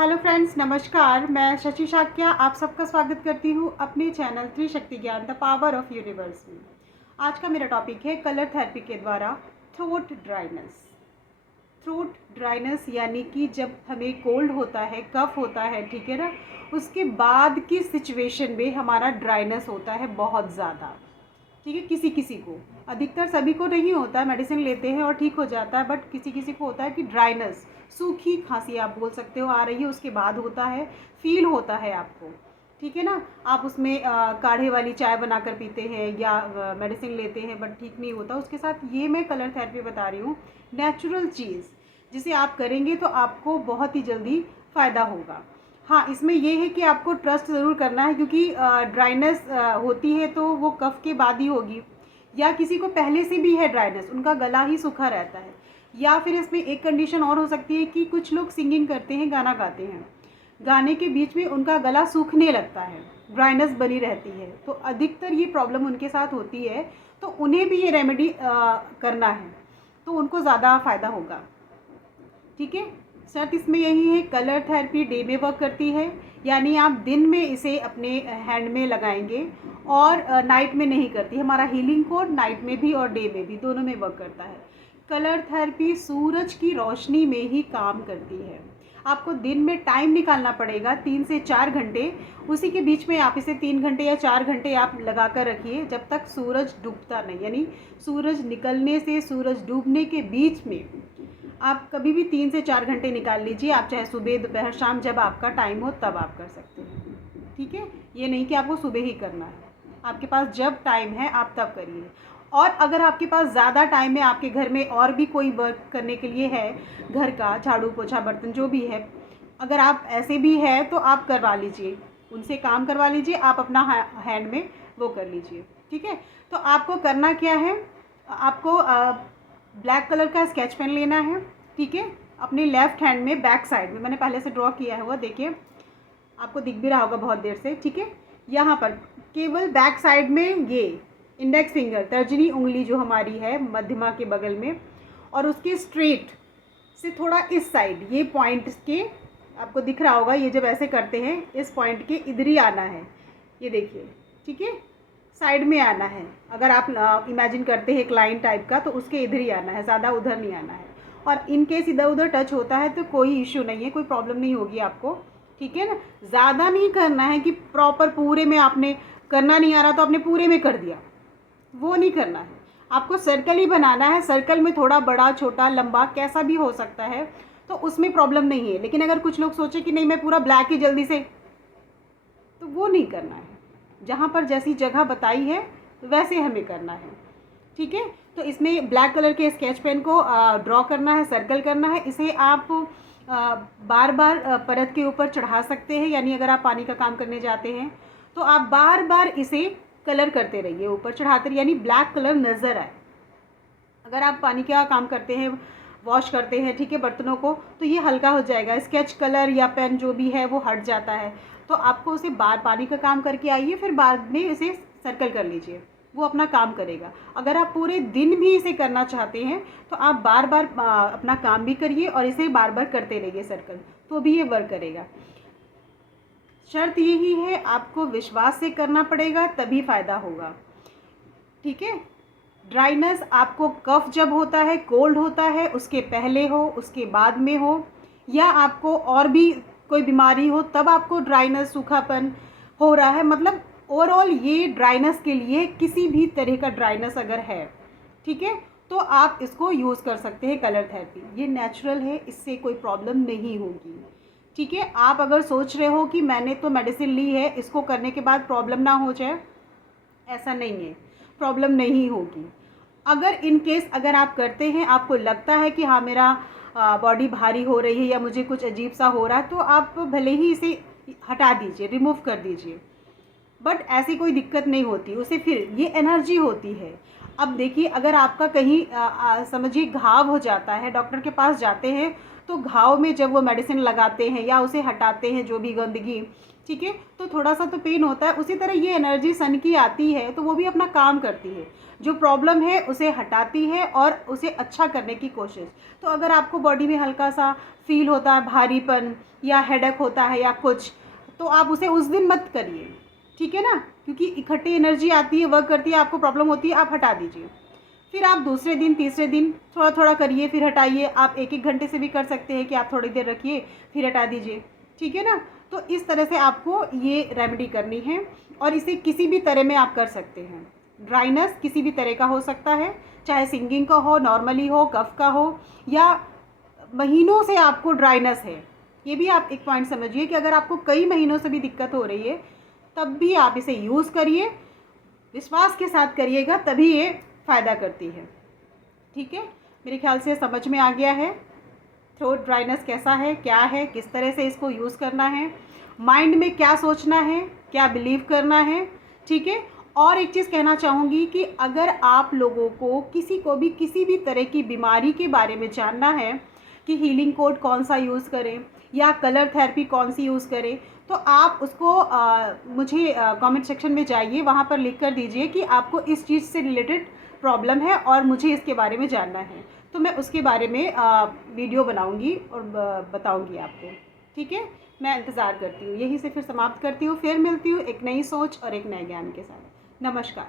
Hello friends, नमस्कार। मैं शशि शाक्या आप सबका स्वागत करती हूँ अपने चैनल त्रिशक्ति ज्ञान द पावर ऑफ यूनिवर्स में। आज का मेरा टॉपिक है कलर थेरेपी के द्वारा थ्रोट ड्राइनेस। थ्रोट ड्राइनेस यानी कि जब हमें कोल्ड होता है, कफ होता है, ठीक है ना, उसके बाद की सिचुएशन में हमारा ड्राइनेस होता है बहुत ज़्यादा। ठीक है, किसी किसी को, अधिकतर सभी को नहीं होता, मेडिसिन लेते हैं और ठीक हो जाता है, बट किसी किसी को होता है कि ड्राइनेस, सूखी खांसी आप बोल सकते हो, आ रही है, उसके बाद होता है, फील होता है आपको। ठीक है ना, आप उसमें काढ़े वाली चाय बनाकर पीते हैं या मेडिसिन लेते हैं बट ठीक नहीं होता। उसके साथ ये मैं कलर थेरेपी बता रही हूँ, नेचुरल चीज़ जिसे आप करेंगे तो आपको बहुत ही जल्दी फ़ायदा होगा। हाँ, इसमें ये है कि आपको ट्रस्ट ज़रूर करना है, क्योंकि ड्राइनेस होती है तो वो कफ के बाद ही होगी, या किसी को पहले से भी है ड्राइनेस, उनका गला ही सूखा रहता है। या फिर इसमें एक कंडीशन और हो सकती है कि कुछ लोग सिंगिंग करते हैं, गाना गाते हैं, गाने के बीच में उनका गला सूखने लगता है, ड्राइनेस बनी रहती है, तो अधिकतर ये प्रॉब्लम उनके साथ होती है, तो उन्हें भी ये रेमेडी करना है तो उनको ज़्यादा फ़ायदा होगा। ठीक है, शर्त इसमें यही है, कलर थेरेपी डे में वर्क करती है, यानी आप दिन में इसे अपने हैंड में लगाएंगे और नाइट में नहीं करती। हमारा हीलिंग कोड नाइट में भी और डे में भी, दोनों में वर्क करता है। कलर थेरेपी सूरज की रोशनी में ही काम करती है। आपको दिन में टाइम निकालना पड़ेगा 3 से 4 घंटे, उसी के बीच में आप इसे 3 घंटे या 4 घंटे आप लगा कर रखिए, जब तक सूरज डूबता नहीं, यानी सूरज निकलने से सूरज डूबने के बीच में आप कभी भी 3 से 4 घंटे निकाल लीजिए। आप चाहे सुबह, दोपहर, शाम, जब आपका टाइम हो तब आप कर सकते हैं। ठीक है, ये नहीं कि आपको सुबह ही करना है, आपके पास जब टाइम है आप तब करिए। और अगर आपके पास ज़्यादा टाइम है, आपके घर में और भी कोई वर्क करने के लिए है, घर का झाड़ू पोछा बर्तन जो भी है, अगर आप ऐसे भी है तो आप करवा लीजिए, उनसे काम करवा लीजिए, आप अपना हैंड में वो कर लीजिए। ठीक है, तो आपको करना क्या है, आपको ब्लैक कलर का स्केच पेन लेना है। ठीक है, अपने लेफ़्ट हैंड में बैक साइड में, मैंने पहले से ड्रॉ किया हुआ, देखिए आपको दिख भी रहा होगा बहुत देर से। ठीक है, यहाँ पर केवल बैक साइड में ये इंडेक्स फिंगर, तर्जनी उंगली जो हमारी है मध्यमा के बगल में, और उसके स्ट्रेट से थोड़ा इस साइड, ये पॉइंट के आपको दिख रहा होगा, ये जब ऐसे करते हैं इस पॉइंट के इधर ही आना है, ये देखिए। ठीक है, साइड में आना है, अगर आप इमेजिन करते हैं एक लाइन टाइप का, तो उसके इधर ही आना है, ज़्यादा उधर नहीं आना है। और इन केस इधर उधर टच होता है तो कोई इश्यू नहीं है, कोई प्रॉब्लम नहीं होगी आपको। ठीक है ना, ज़्यादा नहीं करना है कि प्रॉपर पूरे में आपने करना नहीं आ रहा तो आपने पूरे में कर दिया, वो नहीं करना है। आपको सर्कल ही बनाना है, सर्कल में थोड़ा बड़ा, छोटा, लंबा कैसा भी हो सकता है, तो उसमें प्रॉब्लम नहीं है। लेकिन अगर कुछ लोग सोचे कि नहीं मैं पूरा ब्लैक ही जल्दी से, तो वो नहीं करना है। जहाँ पर जैसी जगह बताई है वैसे हमें करना है। ठीक है, तो इसमें ब्लैक कलर के स्केच पेन को ड्रॉ करना है, सर्कल करना है। इसे आप बार बार परत के ऊपर चढ़ा सकते हैं, यानी अगर आप पानी का काम करने जाते हैं तो आप बार बार इसे कलर करते रहिए, ऊपर चढ़ाते रहिए, यानी ब्लैक कलर नज़र आए। अगर आप पानी का काम करते हैं, वॉश करते हैं, ठीक है, बर्तनों को, तो ये हल्का हो जाएगा, स्केच कलर या पेन जो भी है वो हट जाता है। तो आपको उसे बार पानी का काम करके आइए, फिर बाद में इसे सर्कल कर लीजिए, वो अपना काम करेगा। अगर आप पूरे दिन भी इसे करना चाहते हैं तो आप बार बार अपना काम भी करिए और इसे बार बार करते रहिए सर्कल, तो भी ये वर्क करेगा। शर्त यही है, आपको विश्वास से करना पड़ेगा, तभी फ़ायदा होगा। ठीक है, ड्राइनेस आपको कफ जब होता है, कोल्ड होता है, उसके पहले हो, उसके बाद में हो, या आपको और भी कोई बीमारी हो तब आपको ड्राइनेस, सूखापन हो रहा है, मतलब ओवरऑल ये ड्राइनेस के लिए, किसी भी तरह का ड्राइनेस अगर है, ठीक है, तो आप इसको यूज़ कर सकते हैं कलर थेरेपी। ये नेचुरल है, इससे कोई प्रॉब्लम नहीं होगी। ठीक है, आप अगर सोच रहे हो कि मैंने तो मेडिसिन ली है, इसको करने के बाद प्रॉब्लम ना हो जाए, ऐसा नहीं है, प्रॉब्लम नहीं होगी। अगर इन केस अगर आप करते हैं, आपको लगता है कि हाँ मेरा बॉडी भारी हो रही है या मुझे कुछ अजीब सा हो रहा है, तो आप भले ही इसे हटा दीजिए, रिमूव कर दीजिए, बट ऐसी कोई दिक्कत नहीं होती उसे, फिर ये एनर्जी होती है। अब देखिए, अगर आपका कहीं समझिए घाव हो जाता है, डॉक्टर के पास जाते हैं तो घाव में जब वो मेडिसिन लगाते हैं या उसे हटाते हैं जो भी गंदगी, ठीक है, तो थोड़ा सा तो पेन होता है। उसी तरह ये एनर्जी सन की आती है तो वो भी अपना काम करती है, जो प्रॉब्लम है उसे हटाती है और उसे अच्छा करने की कोशिश। तो अगर आपको बॉडी में हल्का सा फील होता है भारीपन या हेडेक होता है या कुछ, तो आप उसे उस दिन मत करिए, ठीक है ना, क्योंकि इकट्ठी एनर्जी आती है, वर्क करती है, आपको प्रॉब्लम होती है, आप हटा दीजिए। फिर आप दूसरे दिन तीसरे दिन थोड़ा थोड़ा करिए, फिर हटाइए। आप एक एक घंटे से भी कर सकते हैं कि आप थोड़ी देर रखिए फिर हटा दीजिए, ठीक है ना। तो इस तरह से आपको ये रेमेडी करनी है और इसे किसी भी तरह में आप कर सकते हैं। ड्राइनेस किसी भी तरह का हो सकता है, चाहे सिंगिंग का हो, नॉर्मली हो, कफ का हो, या महीनों से आपको ड्राइनेस है। ये भी आप एक पॉइंट समझिए कि अगर आपको कई महीनों से भी दिक्कत हो रही है तब भी आप इसे यूज़ करिए, विश्वास के साथ करिएगा, तभी ये फ़ायदा करती है, ठीक है। मेरे ख्याल से समझ में आ गया है थ्रोट ड्राइनेस कैसा है, क्या है, किस तरह से इसको यूज़ करना है, माइंड में क्या सोचना है, क्या बिलीव करना है, ठीक है। और एक चीज़ कहना चाहूँगी कि अगर आप लोगों को किसी को भी किसी भी तरह की बीमारी के बारे में जानना है कि हीलिंग कोड कौन सा यूज़ करें या कलर थेरेपी कौन सी यूज़ करें, तो आप उसको मुझे कमेंट सेक्शन में जाइए, वहाँ पर लिख कर दीजिए कि आपको इस चीज़ से रिलेटेड प्रॉब्लम है और मुझे इसके बारे में जानना है, तो मैं उसके बारे में वीडियो बनाऊंगी और बताऊंगी आपको, ठीक है। मैं इंतज़ार करती हूँ। यहीं से फिर समाप्त करती हूँ, फिर मिलती हूँ एक नई सोच और एक नए ज्ञान के साथ। नमस्कार।